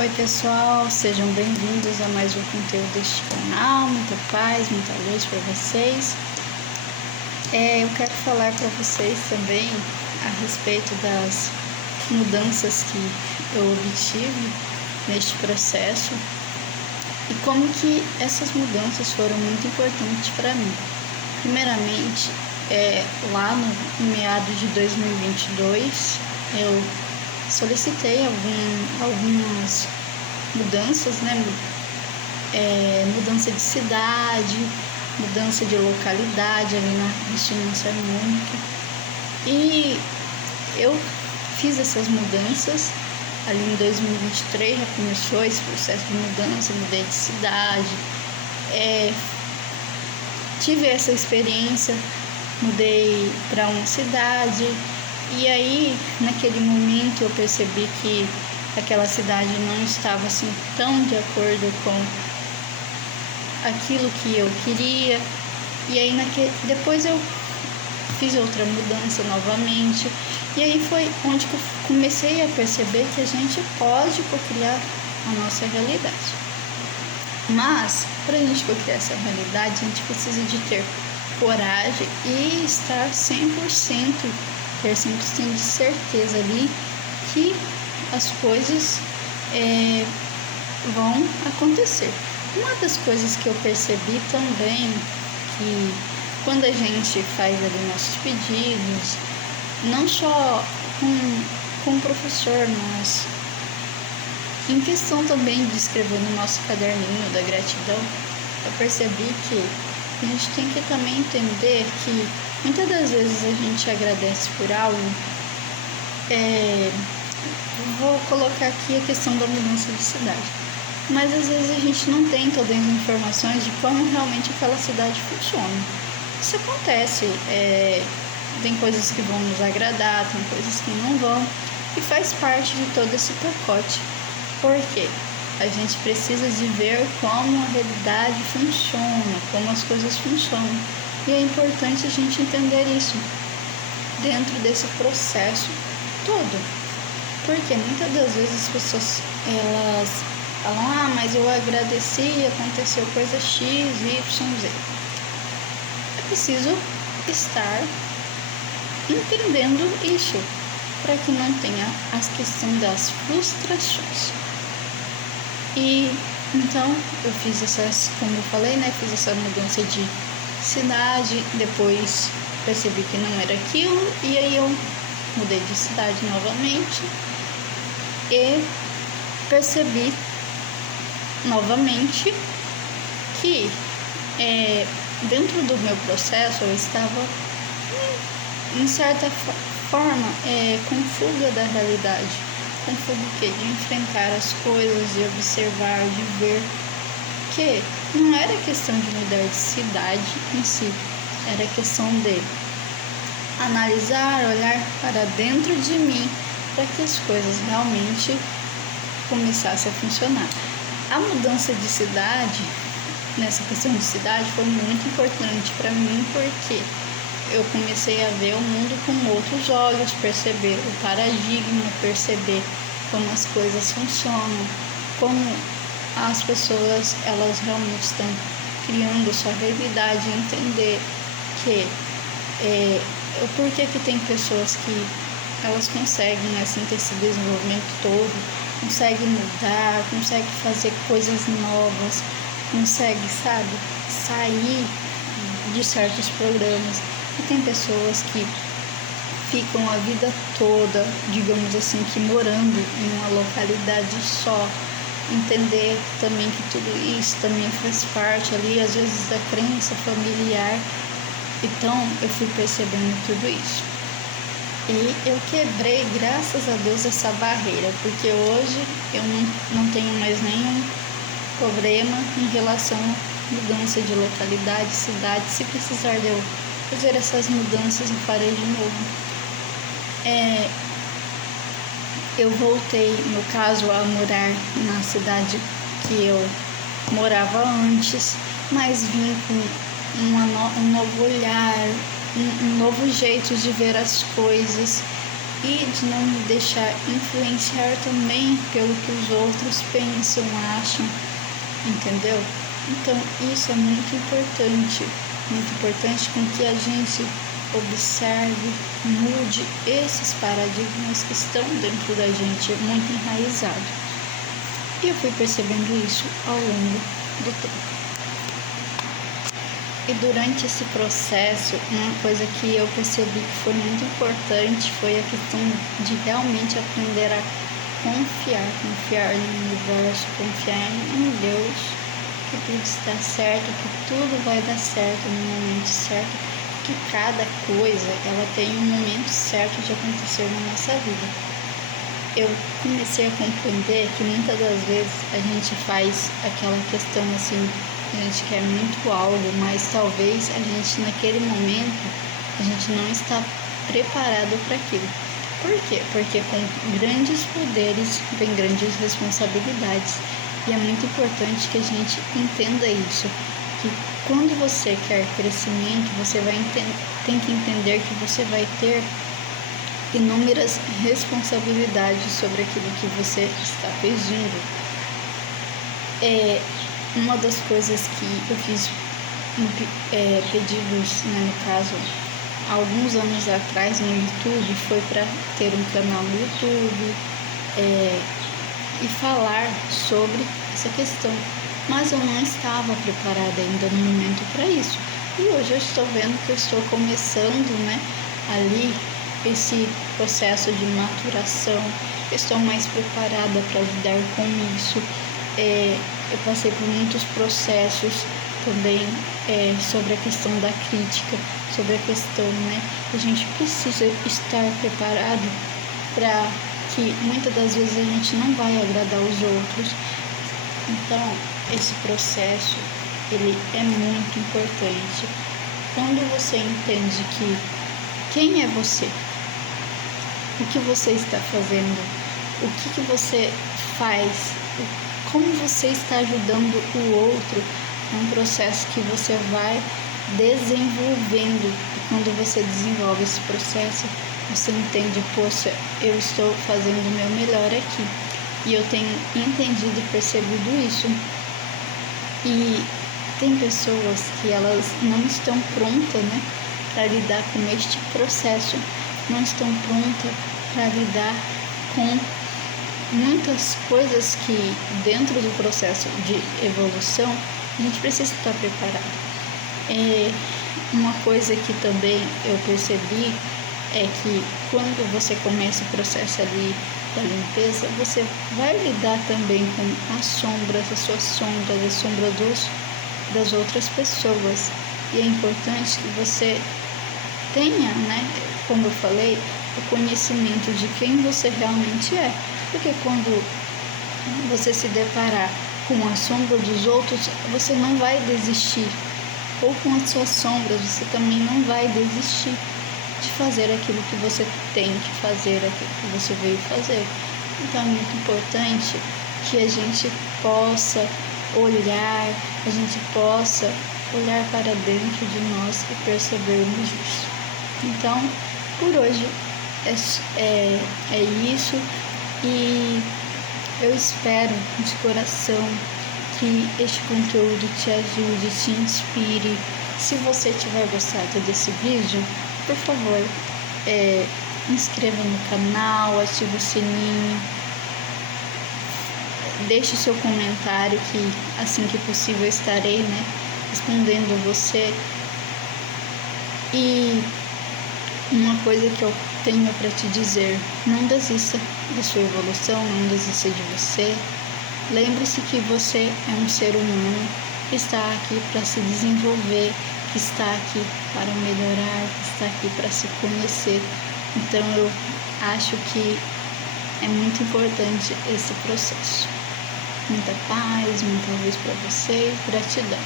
Oi pessoal, sejam bem-vindos a mais um conteúdo deste canal. Muita paz, muita luz para vocês. Eu quero falar para vocês também a respeito das mudanças que eu obtive neste processo e como que essas mudanças foram muito importantes para mim. Primeiramente, lá no meados de 2022, eu solicitei algumas mudanças, né? Mudança de cidade, mudança de localidade ali na ressonância harmônica. E eu fiz essas mudanças ali em 2023, já começou esse processo de mudança, mudei de cidade, tive essa experiência, mudei para uma cidade. E aí, naquele momento, eu percebi que aquela cidade não estava assim tão de acordo com aquilo que eu queria. E aí, depois eu fiz outra mudança novamente. E aí foi onde eu comecei a perceber que a gente pode cocriar a nossa realidade. Mas, para a gente cocriar essa realidade, a gente precisa de ter coragem e estar 100%, ter 100% de certeza ali que as coisas vão acontecer. Uma das coisas que eu percebi também, que quando a gente faz ali nossos pedidos, não só com o professor, mas em questão também de escrever no nosso caderninho da gratidão, eu percebi que a gente tem que também entender que muitas das vezes a gente agradece por algo. Vou colocar aqui a questão da mudança de cidade. Mas às vezes a gente não tem todas as informações de como realmente aquela cidade funciona. Isso acontece, tem coisas que vão nos agradar, tem coisas que não vão, e faz parte de todo esse pacote. Por quê? A gente precisa de ver como a realidade funciona, como as coisas funcionam. E é importante a gente entender isso dentro desse processo todo. Porque muitas das vezes as pessoas elas falam, mas eu agradeci, aconteceu coisa X, Y, Z. É preciso estar entendendo isso, para que não tenha a questão das frustrações. E então eu fiz como eu falei, fiz essa mudança de cidade, depois percebi que não era aquilo, e aí eu mudei de cidade novamente e percebi novamente que dentro do meu processo eu estava em certa forma com fuga da realidade, com fuga de enfrentar as coisas, de observar, de ver, que não era questão de mudar de cidade em si, era questão de analisar, olhar para dentro de mim, para que as coisas realmente começassem a funcionar. A mudança de cidade, nessa questão de cidade, foi muito importante para mim, porque eu comecei a ver o mundo com outros olhos, perceber o paradigma, perceber como as coisas funcionam, como as pessoas elas realmente estão criando sua realidade, entender que o porquê que tem pessoas que elas conseguem ter esse desenvolvimento todo, conseguem mudar, conseguem fazer coisas novas, conseguem, sair de certos programas. E tem pessoas que ficam a vida toda, digamos assim, que morando em uma localidade só. Entender também que tudo isso também faz parte ali, às vezes, da crença familiar. Então, eu fui percebendo tudo isso. E eu quebrei, graças a Deus, essa barreira, porque hoje eu não tenho mais nenhum problema em relação à mudança de localidade, cidade. Se precisar de eu fazer essas mudanças, eu farei de novo. Eu voltei, no caso, a morar na cidade que eu morava antes, mas vim com um novo olhar, um novo jeito de ver as coisas. e de não me deixar influenciar também pelo que os outros pensam, acham, entendeu? Então isso é muito importante com que a gente observe, mude esses paradigmas que estão dentro da gente, muito enraizado. E eu fui percebendo isso ao longo do tempo. E durante esse processo, uma coisa que eu percebi que foi muito importante foi a questão de realmente aprender a confiar no universo, confiar em Deus, que tudo está certo, que tudo vai dar certo no momento certo, que cada coisa ela tem um momento certo de acontecer na nossa vida. Eu comecei a compreender que muitas das vezes a gente faz aquela questão assim, a gente quer muito algo, mas talvez a gente naquele momento a gente não está preparado para aquilo. Por quê? Porque com grandes poderes vem grandes responsabilidades. E é muito importante que a gente entenda isso, que quando você quer crescimento, você tem que entender que você vai ter inúmeras responsabilidades sobre aquilo que você está pedindo. Uma das coisas que eu fiz pedidos, né, no caso, alguns anos atrás no YouTube, foi para ter um canal no YouTube e falar sobre essa questão. Mas eu não estava preparada ainda no momento para isso. E hoje eu estou vendo que eu estou começando, né, ali esse processo de maturação. Eu estou mais preparada para lidar com isso. Eu passei por muitos processos também sobre a questão da crítica, sobre a questão, né, que a gente precisa estar preparado para que muitas das vezes a gente não vai agradar os outros. Então, esse processo, ele é muito importante. Quando você entende que quem é você, o que você está fazendo, o que você faz, como você está ajudando o outro, é um processo que você vai desenvolvendo. E quando você desenvolve esse processo, você entende, poxa, eu estou fazendo o meu melhor aqui. E eu tenho entendido e percebido isso. E tem pessoas que elas não estão prontas, né, para lidar com este processo, não estão prontas para lidar com muitas coisas que dentro do processo de evolução a gente precisa estar preparado. Uma coisa que também eu percebi é que quando você começa o processo ali da limpeza, você vai lidar também com as sombras, as suas sombras, as sombras das outras pessoas. E é importante que você tenha, né, como eu falei, o conhecimento de quem você realmente é. Porque quando você se deparar com a sombra dos outros, você não vai desistir. Ou com as suas sombras, você também não vai desistir de fazer aquilo que você tem que fazer, aquilo que você veio fazer. Então é muito importante que a gente possa olhar para dentro de nós e percebermos isso. Então, por hoje é isso, e eu espero de coração que este conteúdo te ajude, te inspire. Se você tiver gostado desse vídeo, por favor, inscreva no canal, ative o sininho, deixe seu comentário que assim que possível eu estarei, né, respondendo a você. E uma coisa que eu tenho para te dizer: não desista da sua evolução, não desista de você. Lembre-se que você é um ser humano que está aqui para se desenvolver, que está aqui para melhorar, que está aqui para se conhecer. Então eu acho que é muito importante esse processo. Muita paz, muita luz para você e gratidão.